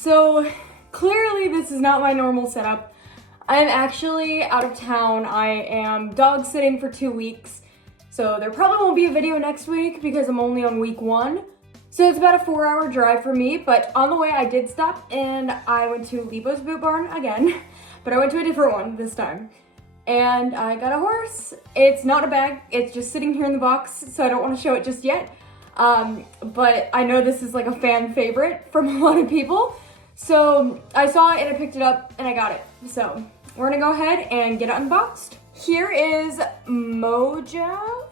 So clearly this is not my normal setup. I'm actually out of town. I am dog sitting for 2 weeks. So there probably won't be a video next week because I'm only on week 1. So it's about a 4-hour drive for me, but on the way I did stop and I went to Lebo's Boot Barn again, but I went to a different one this time. And I got a horse. It's not a bag, it's just sitting here in the box, so I don't want to show it just yet. But I know this is like a fan favorite from a lot of people. So I saw it and I picked it up and I got it. So we're gonna go ahead and get it unboxed. Here is Mojave.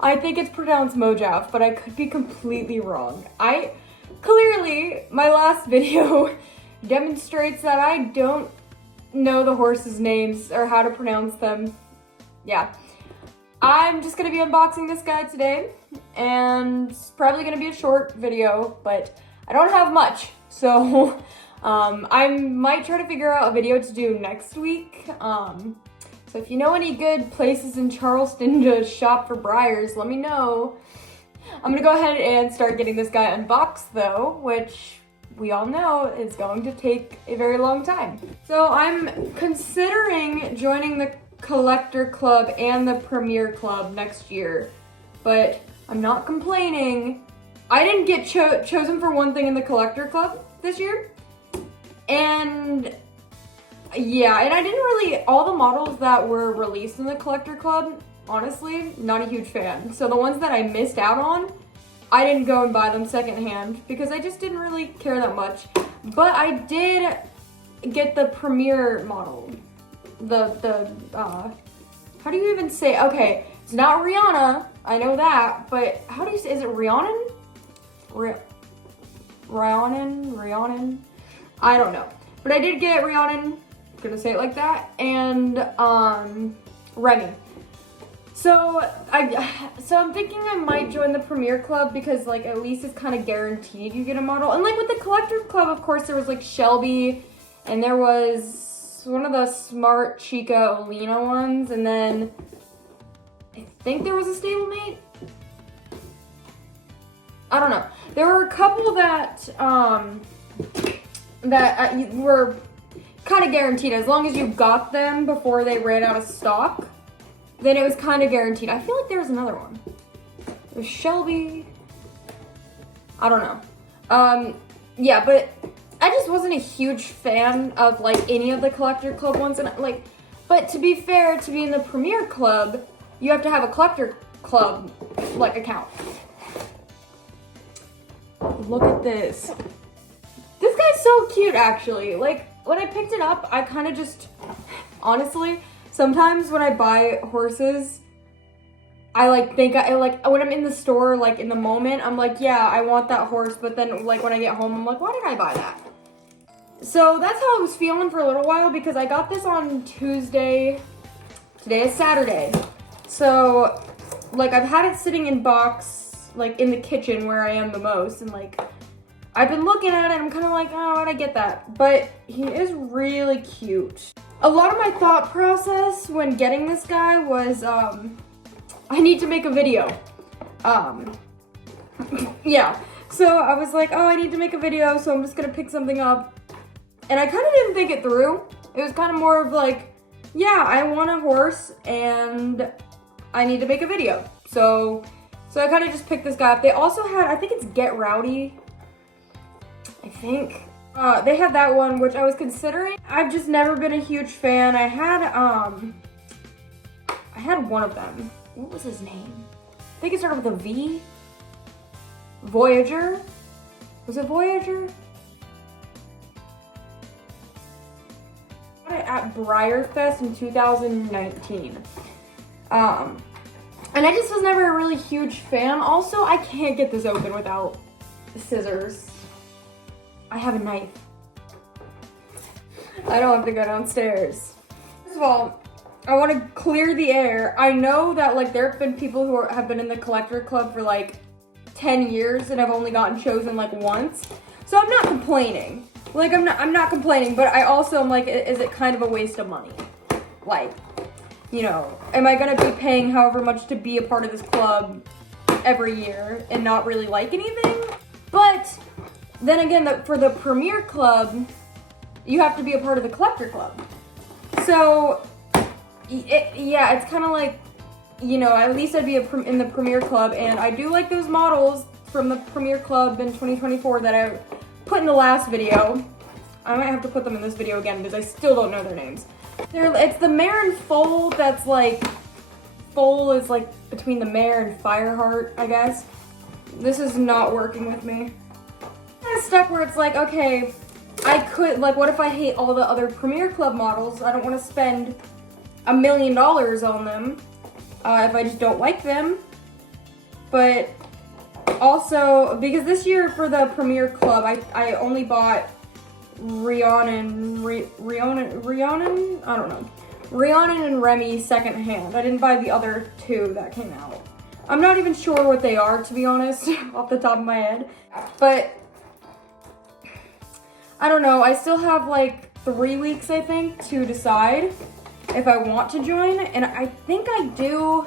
I think it's pronounced Mojave, but I could be completely wrong. Clearly, my last video demonstrates that I don't know the horses' names or how to pronounce them. Yeah. I'm just gonna be unboxing this guy today, and it's probably gonna be a short video, but I don't have much, so I might try to figure out a video to do next week. So if you know any good places in Charleston to shop for Briars, let me know. I'm gonna go ahead and start getting this guy unboxed though, which we all know is going to take a very long time. So I'm considering joining the Collector Club and the Premier Club next year, but I'm not complaining. I didn't get chosen for one thing in the Collector Club this year, and yeah, and I didn't really, all the models that were released in the Collector Club, honestly, not a huge fan. So the ones that I missed out on, I didn't go and buy them secondhand because I just didn't really care that much. But I did get the Premier model. How do you even say, okay, it's not Rihanna, I know that, but how do you say, is it Rhiannon? Rhiannon? I don't know. But I did get Rhiannon, gonna say it like that, and Remy. So I'm thinking I might join the Premier Club because like at least it's kind of guaranteed you get a model. And like with the Collector Club, of course, there was like Shelby, and there was one of the Smart Chica Olina ones, and then I think there was a stablemate. I don't know. There were a couple that were kind of guaranteed. As long as you got them before they ran out of stock, then it was kind of guaranteed. I feel like there was another one. It was Shelby. I don't know. Yeah, but I just wasn't a huge fan of like any of the Collector Club ones, and like, but to be fair, to be in the Premier Club, you have to have a Collector Club like account. Look at this. This guy's so cute, actually. Like, when I picked it up, I kind of just, honestly, sometimes when I buy horses, I like think, when I'm in the store, like in the moment, I'm like, yeah, I want that horse. But then like when I get home, I'm like, why did I buy that? So that's how I was feeling for a little while because I got this on Tuesday. Today is Saturday. So like I've had it sitting in box, like in the kitchen where I am the most. And like, I've been looking at it, I'm kind of like, oh, I get that. But he is really cute. A lot of my thought process when getting this guy was, I need to make a video. Yeah. So I was like, oh, I need to make a video, so I'm just gonna pick something up. And I kind of didn't think it through. It was kind of more of like, yeah, I want a horse and I need to make a video. So I kind of just picked this guy up. They also had, I think it's Get Rowdy. I think. They had that one, which I was considering. I've just never been a huge fan. I had one of them. What was his name? I think it started with a V. Voyager? Was it Voyager? I got it at Briarfest in 2019. And I just was never a really huge fan. Also, I can't get this open without scissors. I have a knife. I don't have to go downstairs. First of all, I want to clear the air. I know that like there have been people who have been in the Collector Club for like 10 years and have only gotten chosen like once. So I'm not complaining. Like I'm not complaining, but I also am like, is it kind of a waste of money? Like, you know, am I gonna be paying however much to be a part of this club every year and not really like anything? But then again, for the Premier Club, you have to be a part of the Collector Club. So, yeah, it's kind of like, you know, at least I'd be in the Premier Club, and I do like those models from the Premier Club in 2024 that I put in the last video. I might have to put them in this video again because I still don't know their names. It's the Mare and Foal that's like, Foal is like between the Mare and Fireheart, I guess. This is not working with me. I'm stuck where it's like, okay, I could, like, what if I hate all the other Premier Club models? I don't want to spend $1 million on them if I just don't like them. But also, because this year for the Premier Club, I only bought Rhiannon, I don't know. Rhiannon and Remy secondhand. I didn't buy the other two that came out. I'm not even sure what they are, to be honest, off the top of my head. But I don't know. I still have like 3 weeks, I think, to decide if I want to join. And I think I do,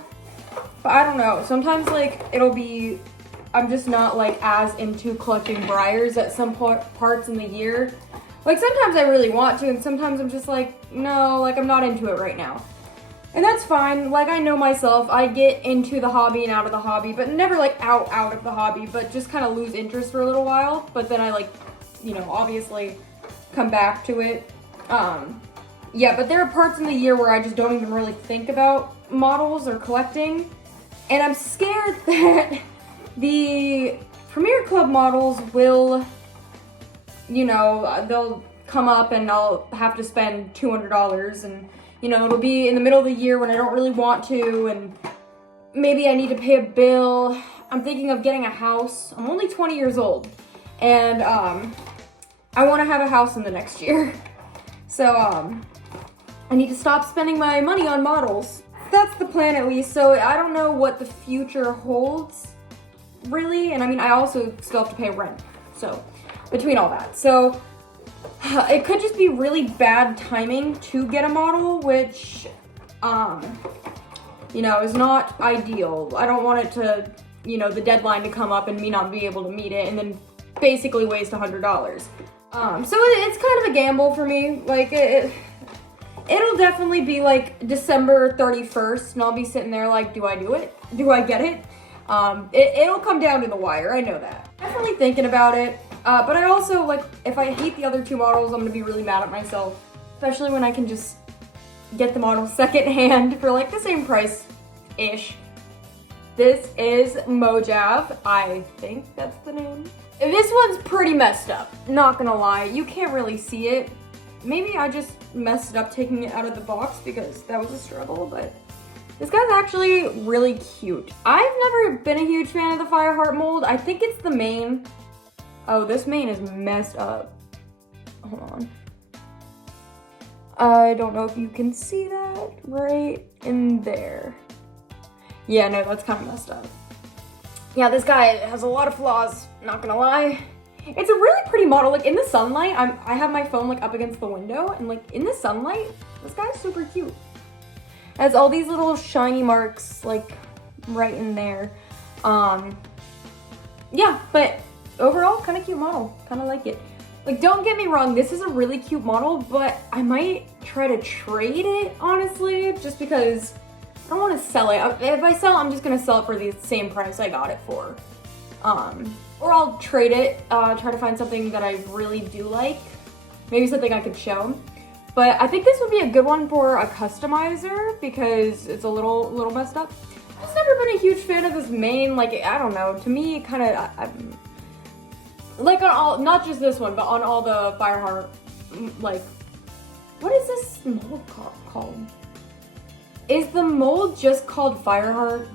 but I don't know. Sometimes like it'll be, I'm just not like as into collecting briars at some parts in the year. Like sometimes I really want to, and sometimes I'm just like, no, like I'm not into it right now. And that's fine. Like I know myself, I get into the hobby and out of the hobby, but never like out of the hobby, but just kind of lose interest for a little while. But then I like, you know, obviously come back to it. Yeah, but there are parts in the year where I just don't even really think about models or collecting. And I'm scared that the Premier Club models will, you know, they'll come up and I'll have to spend $200 and, you know, it'll be in the middle of the year when I don't really want to, and maybe I need to pay a bill. I'm thinking of getting a house. I'm only 20 years old, and I want to have a house in the next year. So I need to stop spending my money on models. That's the plan at least. So I don't know what the future holds, really. And I mean, I also still have to pay rent. So between all that. So it could just be really bad timing to get a model, which, you know, is not ideal. I don't want it to, you know, the deadline to come up and me not be able to meet it and then basically waste $100. So it's kind of a gamble for me. Like, it'll definitely be like December 31st, and I'll be sitting there like, do I do it? Do I get it? It'll come down to the wire, I know that. Definitely thinking about it. But I also, like, if I hate the other two models, I'm gonna be really mad at myself. Especially when I can just get the model secondhand for like the same price-ish. This is Mojave, I think that's the name. This one's pretty messed up, not gonna lie. You can't really see it. Maybe I just messed it up taking it out of the box because that was a struggle, but this guy's actually really cute. I've never been a huge fan of the Fireheart mold. I think it's the mane. Oh, this mane is messed up. Hold on. I don't know if you can see that right in there. Yeah, no, that's kind of messed up. Yeah, this guy has a lot of flaws, not gonna lie. It's a really pretty model. Like in the sunlight, I have my phone like up against the window, and like in the sunlight, this guy's super cute. It has all these little shiny marks like right in there. Yeah, but overall, kind of cute model. Kind of like it. Like, don't get me wrong, this is a really cute model, but I might try to trade it, honestly, just because I don't want to sell it. If I sell it, I'm just gonna sell it for the same price I got it for. Or I'll trade it, try to find something that I really do like. Maybe something I could show. But I think this would be a good one for a customizer because it's a little messed up. I've just never been a huge fan of this mane. Like, I don't know, to me, it kind of, like on all, not just this one, but on all the Fireheart, like, what is this mold called? Is the mold just called Fireheart?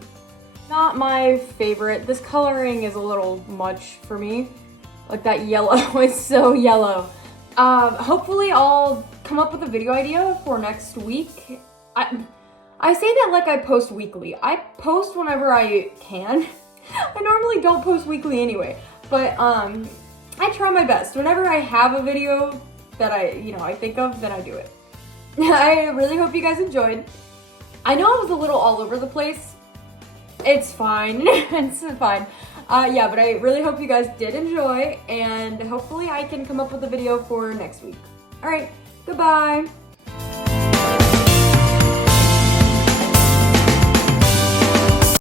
Not my favorite. This coloring is a little much for me. Like that yellow is so yellow. Hopefully I'll come up with a video idea for next week. I say that like I post weekly. I post whenever I can. I normally don't post weekly anyway, but I try my best. Whenever I have a video that I think of, then I do it. I really hope you guys enjoyed. I know I was a little all over the place. It's fine. It's fine. Yeah, but I really hope you guys did enjoy, and hopefully I can come up with a video for next week. All right, goodbye.